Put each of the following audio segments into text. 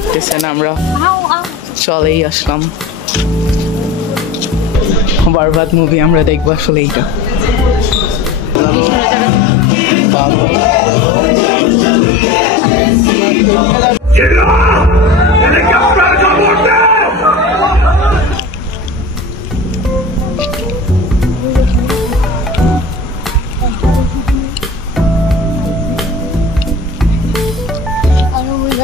দেখতেছেন আমরা চলেই আসলাম বরবাদ মুভি আমরা দেখবো আসলে এইটা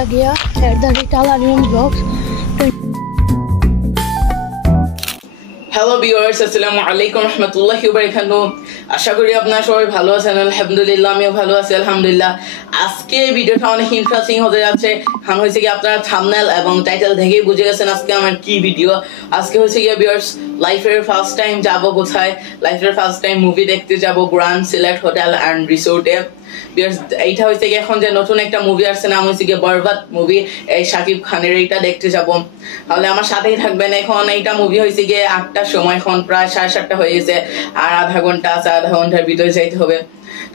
Gaya at the Italian vlogs. Hello viewers আসসালামু আলাইকুম রাহমাতুল্লাহি ওয়া বারাকাতুহু আশা করি আপনারা সবাই ভালো আছেন আলহামদুলিল্লাহ আমিও ভালো আছি আলহামদুলিল্লাহ আজকে ভিডিওটা অনেক ইন্টারেস্টিং হতে যাচ্ছে কারণ হচ্ছে কি আপনারা থাম্বনেল এবং টাইটেল দেখেই বুঝে গেছেন আজকে আমার কি ভিডিও আজকে হচ্ছে কি ভিউয়ার্স লাইফের ফার্স্ট টাইম যাব কোথায় লাইফের ফার্স্ট টাইম মুভি দেখতে যাব গ্র্যান্ড সিলেট হোটেল এন্ড রিসোর্টে এইটা হচ্ছে কি এখন যে নতুন একটা মুভি আসছে নাম হচ্ছে কি বরবাদ মুভি এই শাকিব খানের এইটা দেখতে যাব তাহলে আমার সাথেই থাকবেন এখন এইটা মুভি হয়েছে গিয়ে 8টার সময় এখন প্রায় 7:30 হয়ে গেছে আর আধা ঘন্টা আছে আধা ঘন্টার ভিতরে যাইতে হবে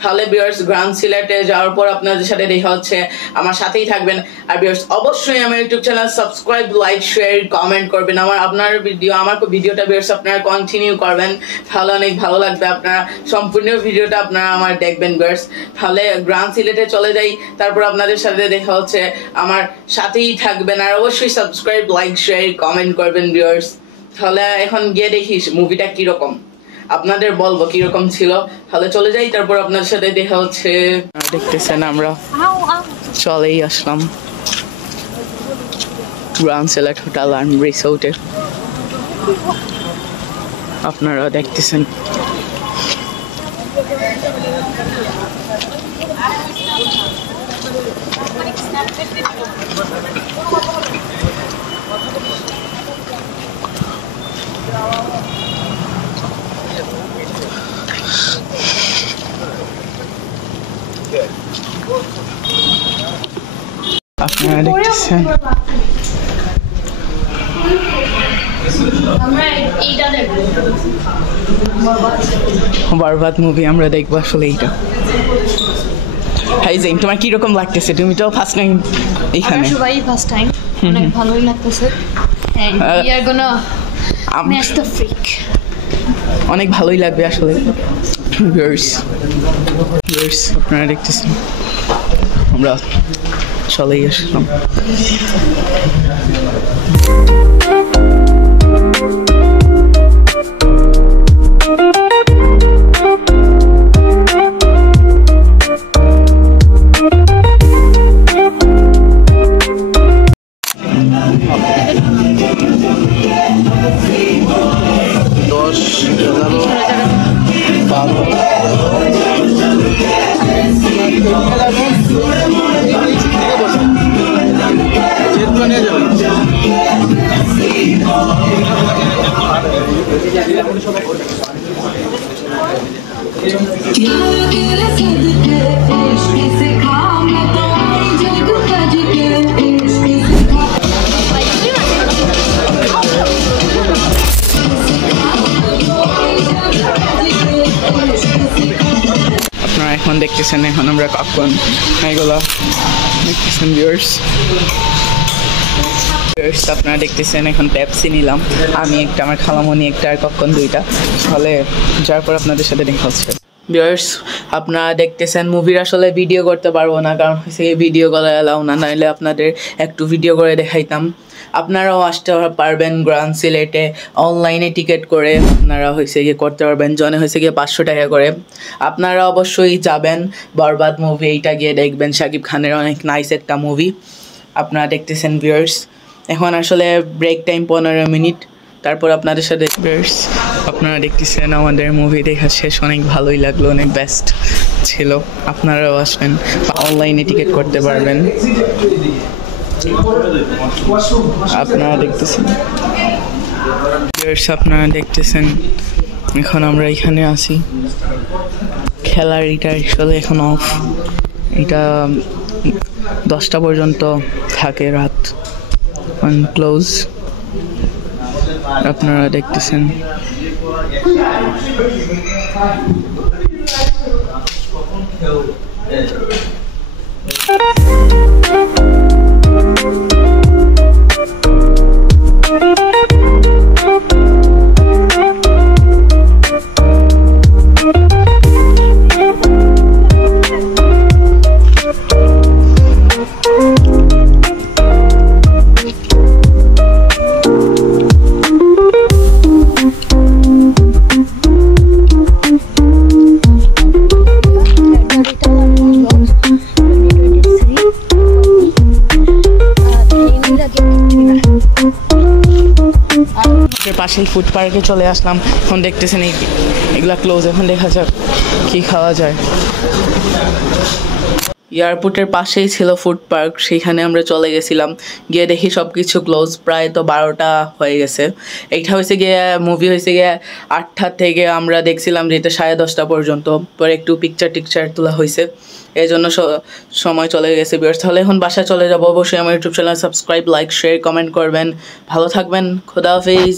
তাহলে ভিউয়ার্স গ্র্যান্ড সিলেটে যাওয়ার পর আপনাদের সাথে দেখা হচ্ছে আমার সাথেই থাকবেন আর ভিউয়ার্স অবশ্যই আমার YouTube channel subscribe like share comment করবেন আমার ভিডিওটা ভিউয়ার্স আপনারা কন্টিনিউ করবেন তাহলে অনেক ভালো লাগবে আপনারা সম্পূর্ণ ভিডিওটা আপনারা আমার দেখবেন ভিউয়ার্স তাহলে গ্র্যান্ড সিলেটে চলে যাই তারপর আপনাদের সাথে দেখা হচ্ছে আমার সাথেই থাকবেন আর অবশ্যই সাবস্ক্রাইব লাইক শেয়ার কমেন্ট করবেন ভিউয়ার্স তাহলে এখন গিয়ে দেখি মুভিটা কি রকম আপনাদের বলবো কি রকম ছিল তাহলে চলে যাই তারপর আপনাদের সাথে দেখা হচ্ছে দেখতেছেন আমরা চলেই আসলাম গ্র্যান্ড সিলেট হোটেল এন্ড রিসোর্টে আপনারা দেখতেছেন আপনারা দেখতেছেন বরবাদ মুভি আমরা দেখবো আসলে এইটা হাই জাইন তোমার কি রকম লাগতেছে তুমি তো ফার্স্ট টাইম এখানে সবাই ফার্স্ট টাইম অনেক ভালোই লাগতেছে and we are gonna match the freak অনেক ভালোই লাগবে আসলে ভিউয়ার্স আপনারা দেখতেছেন আমরা চলেই আসলাম আপনারা এখন দেখতেছেন এখন আমরা পপকর্ন এগুলো দেখতেছেন ভিউয়ার্স আপনারা দেখতেছেন এখন পেপসি নিলাম আমি একটা আমার খালামণি একটা আর পপকর্ন দুইটা তাহলে যার পর আপনাদের সাথে দেখা হচ্ছে ভিউয়ার্স আপনারা দেখতেছেন মুভির আসলে ভিডিও করতে পারবো না কারণ হচ্ছে ভিডিও করা এলাও না নাহলে আপনাদের একটু ভিডিও করে দেখাইতাম আপনারাও আসতে পারবেন গ্র্যান্ড সিলেটে অনলাইনে টিকিট করে আপনারা হয়েছে গিয়ে করতে পারবেন জনে হয়েছে গিয়ে 500 টাকা করে আপনারা অবশ্যই যাবেন বরবাদ মুভি এইটা গিয়ে দেখবেন শাকিব খানের অনেক নাইস একটা মুভি আপনারা দেখতেছেন ভিউয়ার্স এখন আসলে ব্রেক টাইম 15 মিনিট তারপর আপনাদের সাথে ভিউয়ার্স আপনারা দেখতেছেন আমাদের মুভি দেখা শেষ অনেক ভালোই লাগলো অনেক বেস্ট ছিল আপনারাও আসবেন অনলাইনে টিকিট করতে পারবেন আপনারা দেখতেছেন এখন আমরা এখানে আছি খেলার এটা আসলে এখন অফ এটা 10টা পর্যন্ত থাকে রাত ক্লোজ আপনারা দেখতেছেন এয়ারপোর্টের পাশেই ফুড পার্কে চলে আসলাম। এখন দেখতেছেন এগুলা ক্লোজ, এখন দেখা যাক কী খাওয়া যায়। এয়ারপোর্টের পাশেই ছিল ফুড পার্ক, সেইখানে আমরা চলে গেছিলাম। গিয়ে দেখি সব কিছু ক্লোজ, প্রায় তো 12টা হয়ে গেছে। এইটা হয়েছে গিয়ে মুভি হয়েছে গিয়ে 8টা থেকে আমরা দেখছিলাম যে এটা 10:30 পর্যন্ত। পরে একটু পিকচার তোলা হয়েছে, এই জন্য সময় চলে গেছে ভিউয়ার্স। তাহলে এখন বাসায় চলে যাবো। অবশ্যই আমার YouTube channel subscribe, like, share, comment করবেন। ভালো থাকবেন, খোদা হাফেজ।